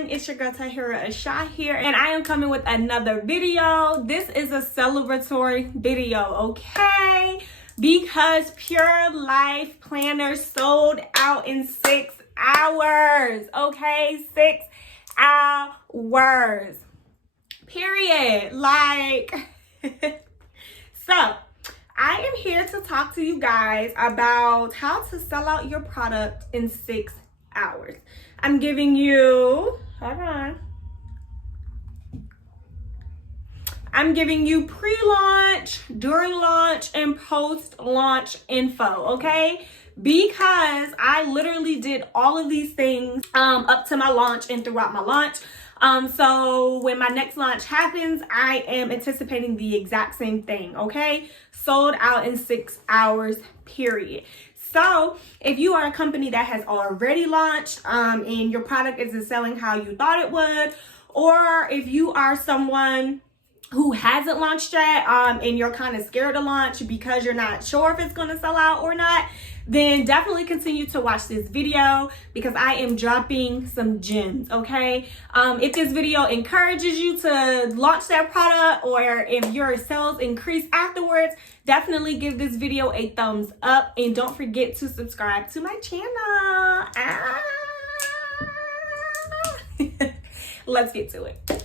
everyone, it's your girl Tahirah Ahshah here, and I am coming with another video. This is a celebratory video, okay? Because Pure Life Planner sold out in 6 hours, okay? 6 hours, period. Like, so I am here to talk to you guys about how to sell out your product in 6 hours. I'm giving you, I'm giving you pre-launch, during launch, and post-launch info, okay? Because I literally did all of these things up to my launch and throughout my launch. So when my next launch happens, I am anticipating the exact same thing, okay? Sold out in 6 hours, period. So if you are a company that has already launched and your product isn't selling how you thought it would, or if you are someone who hasn't launched yet and you're kind of scared to launch because you're not sure if it's going to sell out or not, then definitely continue to watch this video because I am dropping some gems, okay? If this video encourages you to launch that product, or if your sales increase afterwards, definitely give this video a thumbs up and don't forget to subscribe to my channel. Let's get to it.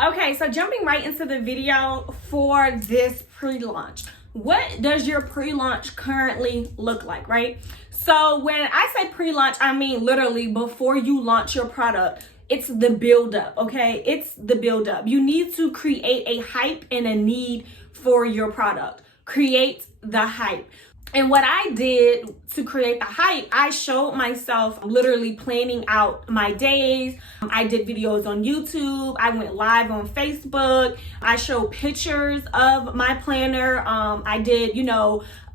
Okay, so jumping right into the video for this pre-launch. What does your pre-launch currently look like, right? So when I say pre-launch, I mean literally before you launch your product. It's the build-up, okay? It's the build-up. You need to create a hype and a need for your product. Create the hype. And what I did to create the hype, I showed myself literally planning out my days. I did videos on YouTube. I went live on Facebook. I showed pictures of my planner. I did,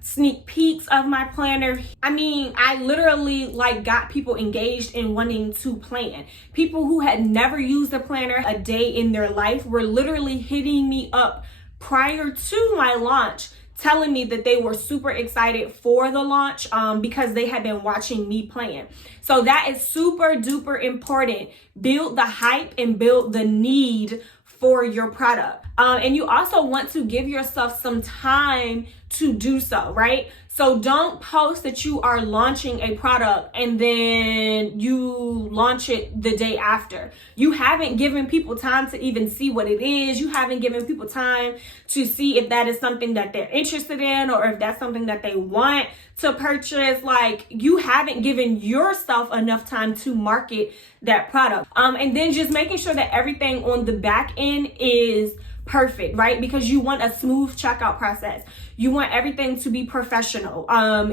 sneak peeks of my planner. I mean, I literally got people engaged in wanting to plan. People who had never used a planner a day in their life were literally hitting me up prior to my launch, telling me that they were super excited for the launch because they had been watching me plan. So that is super duper important. Build the hype and build the need for your product. And you also want to give yourself some time to do so, right? So don't post that you are launching a product and then you launch it the day after. You haven't given people time to even see what it is. You haven't given people time to see if that is something that they're interested in or if that's something that they want to purchase. You haven't given yourself enough time to market that product. And then just making sure that everything on the back end is perfect, right? Because you want a smooth checkout process. You want everything to be professional.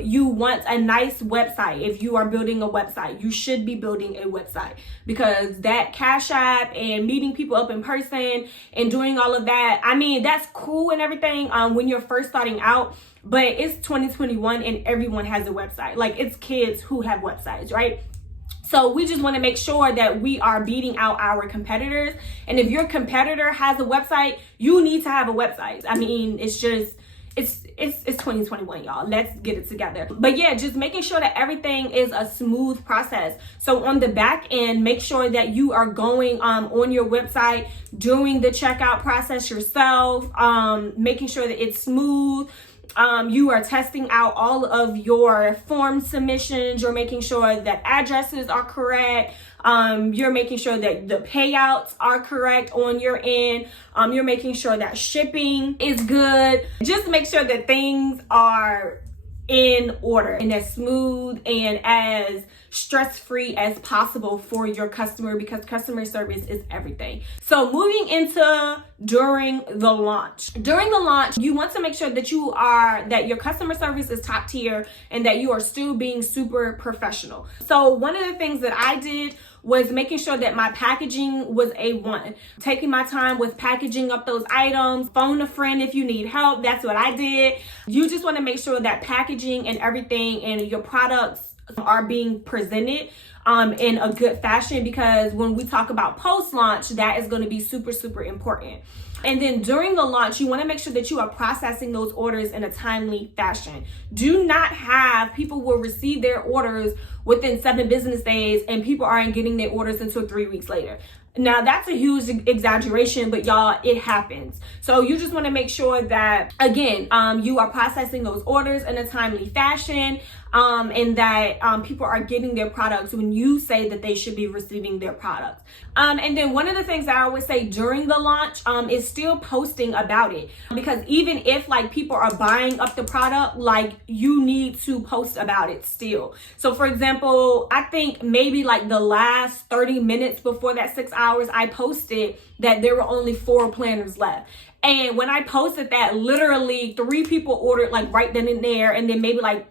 You want a nice website. If you are building a website, you should be building a website, because that Cash App and meeting people up in person and doing all of that, I mean, that's cool and everything when you're first starting out, but it's 2021 and everyone has a website. It's kids who have websites, right? So we just want to make sure that we are beating out our competitors. And if your competitor has a website, you need to have a website. I mean, it's 2021, y'all. Let's get it together. But yeah, just making sure that everything is a smooth process. So on the back end, make sure that you are going on your website, doing the checkout process yourself, making sure that it's smooth. You are testing out all of your form submissions. You're making sure that addresses are correct. You're making sure that the payouts are correct on your end. You're making sure that shipping is good. Just make sure that things are in order and as smooth and as stress-free as possible for your customer, because customer service is everything. So moving into during the launch. During the launch, you want to make sure that that your customer service is top tier and that you are still being super professional. So one of the things that I did was making sure that my packaging was A1. Taking my time with packaging up those items. Phone a friend if you need help. That's what I did. You just want to make sure that packaging and everything and your products are being presented in a good fashion, because when we talk about post-launch, that is going to be super, super important. And then during the launch, you want to make sure that you are processing those orders in a timely fashion. Do not have people will receive their orders within 7 business days, and people aren't getting their orders until 3 weeks later. Now, that's a huge exaggeration, but y'all, it happens. So you just want to make sure that, again, you are processing those orders in a timely fashion, and that people are getting their products when you say that they should be receiving their products. And then one of the things that I always say during the launch is still posting about it, because even if like people are buying up the product, like you need to post about it still. So for example, I think maybe like the last 30 minutes before that 6 hours, I posted that there were only 4 planners left. And when I posted that, literally 3 people ordered like right then and there, and then maybe like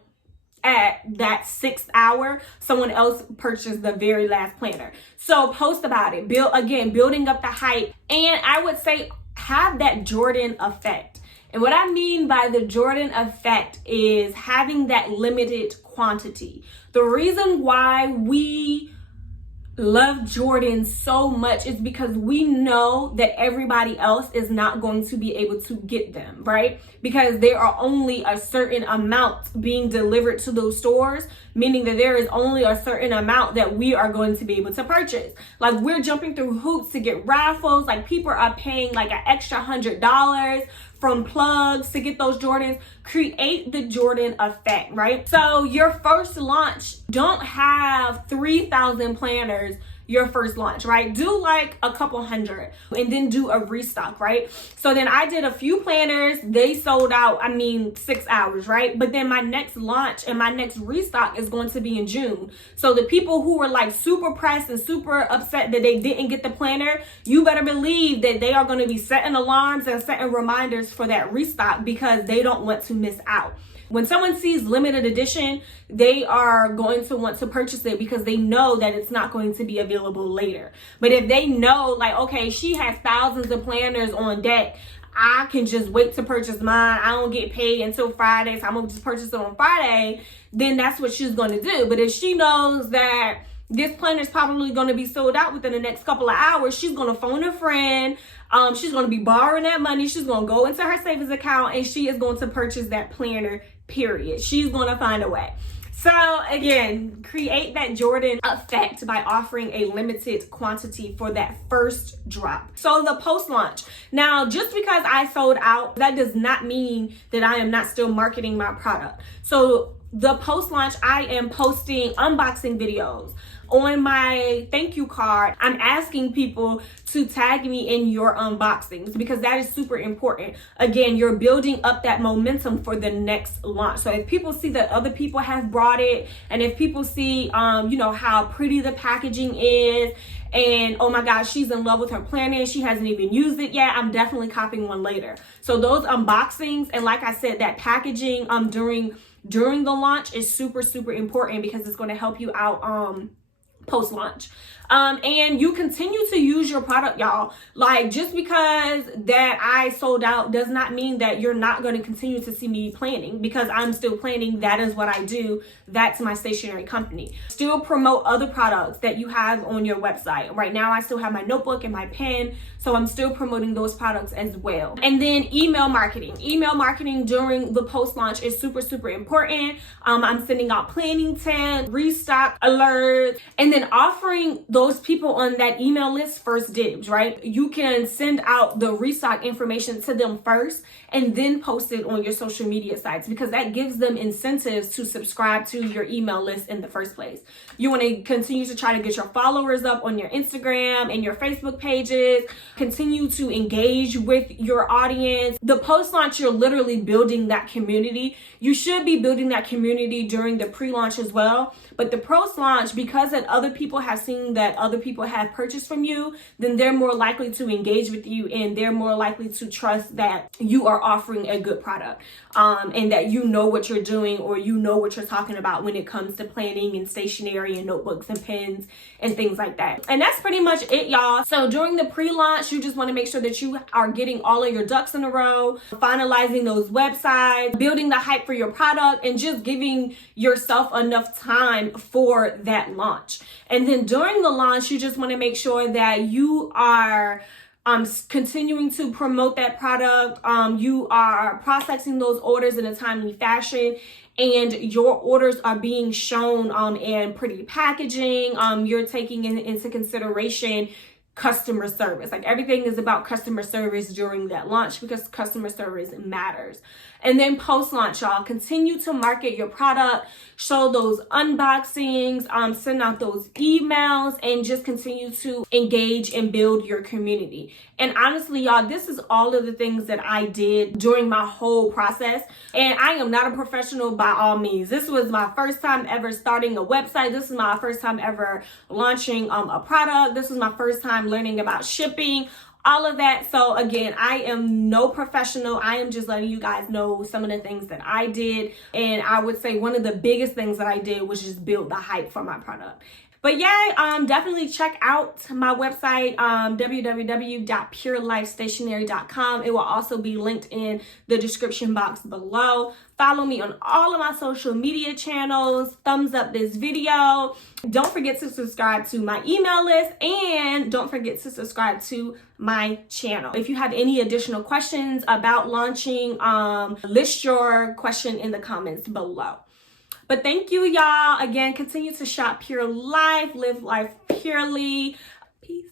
at that 6th hour, someone else purchased the very last planner. So post about it, building up the hype. And I would say have that Jordan effect. And what I mean by the Jordan effect is having that limited quantity. The reason why we love Jordan so much is because we know that everybody else is not going to be able to get them, right? Because there are only a certain amount being delivered to those stores, meaning that there is only a certain amount that we are going to be able to purchase. Like, we're jumping through hoops to get raffles. Like, people are paying like an extra $100 from plugs to get those Jordans. Create the Jordan effect, right? So your first launch, don't have 3,000 planners your first launch, right? Do like a couple hundred and then do a restock, right? So then I did a few planners. They sold out, 6 hours, right? But then my next launch and my next restock is going to be in June. So the people who were like super pressed and super upset that they didn't get the planner, you better believe that they are going to be setting alarms and setting reminders for that restock, because they don't want to miss out. When someone sees limited edition, they are going to want to purchase it because they know that it's not going to be available later. But if they know, like, okay, she has thousands of planners on deck, I can just wait to purchase mine. I don't get paid until Friday, so I'm going to just purchase it on Friday. Then that's what she's going to do. But if she knows that this planner is probably going to be sold out within the next couple of hours, she's going to phone a friend. She's going to be borrowing that money. She's going to go into her savings account and she is going to purchase that planner, period. She's going to find a way. So again, create that Jordan effect by offering a limited quantity for that first drop. So the post launch. Now, just because I sold out, that does not mean that I am not still marketing my product. So the post launch, I am posting unboxing videos. On my thank you card, I'm asking people to tag me in your unboxings, because that is super important. Again, you're building up that momentum for the next launch. So if people see that other people have brought it, and if people see, how pretty the packaging is, and oh my gosh, she's in love with her planner, she hasn't even used it yet, I'm definitely copying one later. So those unboxings, and like I said, that packaging during the launch is super, super important, because it's going to help you out post-launch. And you continue to use your product, y'all. Like, just because that I sold out does not mean that you're not going to continue to see me planning, because I'm still planning. That is what I do. That's my stationery company. Still promote other products that you have on your website. Right now, I still have my notebook and my pen, so I'm still promoting those products as well. And then email marketing. Email marketing during the post-launch is super, super important. I'm sending out planning tips, restock alerts, and then offering those people on that email list first dibs, right? You can send out the restock information to them first and then post it on your social media sites, because that gives them incentives to subscribe to your email list in the first place. You want to continue to try to get your followers up on your Instagram and your Facebook pages. Continue to engage with your audience. The post-launch, you're literally building that community. You should be building that community during the pre-launch as well. But the post-launch, because that other people have seen that other people have purchased from you, then they're more likely to engage with you, and they're more likely to trust that you are offering a good product, and that you know what you're doing, or you know what you're talking about when it comes to planning and stationery and notebooks and pens and things like that. And that's pretty much it, y'all. So during the pre-launch, you just want to make sure that you are getting all of your ducks in a row, finalizing those websites, building the hype for your product, and just giving yourself enough time for that launch. And then during the launch, you just want to make sure that you are continuing to promote that product. You are processing those orders in a timely fashion, and your orders are being shown in pretty packaging. You're taking into consideration customer service. Like, everything is about customer service during that launch, because customer service matters. And then post-launch, y'all, continue to market your product, show those unboxings, send out those emails, and just continue to engage and build your community. And honestly, y'all, this is all of the things that I did during my whole process. And I am not a professional by all means. This was my first time ever starting a website. This is my first time ever launching a product. This was my first time learning about shipping, all of that. So again, I am no professional. I am just letting you guys know some of the things that I did. And I would say one of the biggest things that I did was just build the hype for my product. But yeah, definitely check out my website, www.purelifestationery.com. It will also be linked in the description box below. Follow me on all of my social media channels. Thumbs up this video. Don't forget to subscribe to my email list, and don't forget to subscribe to my channel. If you have any additional questions about launching, list your question in the comments below. But thank you, y'all. Again, continue to shop Pure Life, live life purely. Peace.